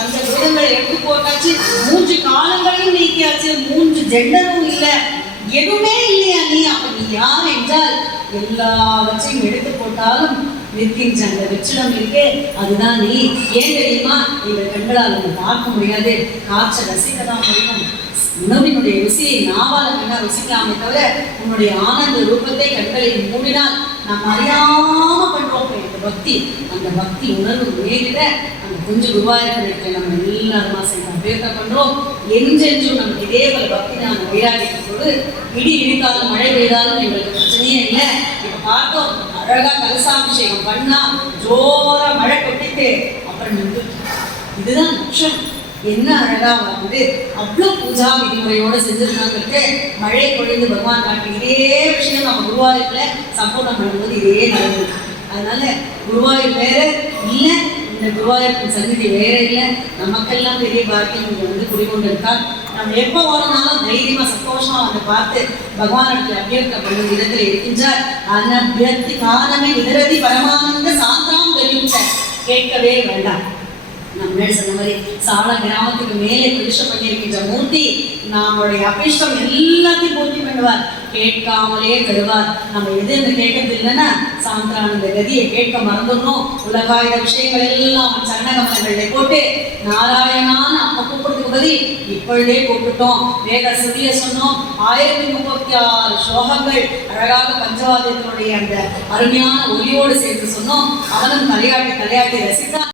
பஞ்ச பூதங்களை எடுத்து போட்டாச்சு மூன்று காலங்களையும் நீக்கியாச்சு. மூன்று ஜெண்டரும் இல்ல. எதுவுமே இல்லையா நீ? அப்ப நீ யார் என்றால் எல்லாவற்றையும் எடுத்து போட்டாலும் நிற்கின்ற அந்த வெற்றிடம் இருக்கே. அதுதான் நீ. ஏன் தெரியுமா? எங்கள் கண்களால் உன்னை பார்க்க முடியாது. காற்றை ரசிக்க தான் முடியும். உணவினுடைய ருசியை நாவால கண்ணா ருசிக்காமே தவிர உன்னுடைய ஆனந்த ரூபத்தை கண்களை மூடினால் நாம் அறியாம பண்றோம் இந்த பக்தி அந்த பக்தி உணர்வு மேலிட கொஞ்சம் ரூபாயிரத்தை நம்ம எல்லாருமா சேர்ந்து அபியர்த்தம் பண்றோம். என்றென்றும் நமக்கு இதே போல பக்தி நான் போது இடி இடித்தாலும் மழை பெய்தாலும் எங்களுக்கு பிரச்சனையே இல்லை. இப்ப பார்த்தோம் அழகா கலசாபிஷேகம் பண்ணா ஜோரா மழை கொட்டிட்டு அப்புறம் நின்று இதுதான் லட்சம் என்ன அழகா வந்து அவ்வளோ பூஜா விதிமுறையோட செஞ்சிருக்காங்கிறது மழை பொழிந்து பகவான் காட்டி இதே விஷயம் நம்ம குருவாயூர்ல சம்பூர்ணம் பண்ணும்போது இதே நடந்தது அதனால குருவாயூர் வேற இல்லை இந்த குருவாயூர் சந்நிதி வேற இல்லை. நமக்கெல்லாம் பெரிய பாக்கியம் இங்கே வந்து குடிகொண்டிருக்கார். நம்ம எப்போ வரனாலும் தைரியமா சந்தோஷமா வந்து பார்த்து பகவானிடத்தில் அபியர்த்த பண்ணும் விதத்தில் இருக்கின்றார். அனபியர்த்தி காலமே நிதரதி பரமானந்த சாந்தாம் தெரிவித்த கேட்கவே வேண்டாம். நம்ம சொன்ன மாதிரி சால கிராமத்துக்கு மேலே பிரதிஷ்டம் பண்ணியிருக்கின்ற மூர்த்தி நம்மளுடைய அபிஷ்டம் எல்லாத்தையும் பூர்த்தி பண்ணுவார். கேட்காமலே விடுவார் நம்ம எது என்று கேட்கறது இல்லைன்னா சாந்திரானந்த கதியை கேட்க மறந்துடணும் உலகாயுத விஷயங்கள் எல்லாம் சரணகமலங்களை போட்டு நாராயணான்னு அப்ப கூப்பிடுறதுக்கு பதில் இப்பொழுதே கூப்பிட்டோம். வேத சுதிய சொன்னோம். ஆயிரத்தி முப்பத்தி ஆறு ஸ்லோகங்கள் அழகாக பஞ்சவாதத்தினுடைய அந்த அருமையான ஒலியோடு சேர்த்து சொன்னோம். அவனும் தலையாட்டி தலையாட்டி ரசித்தான்.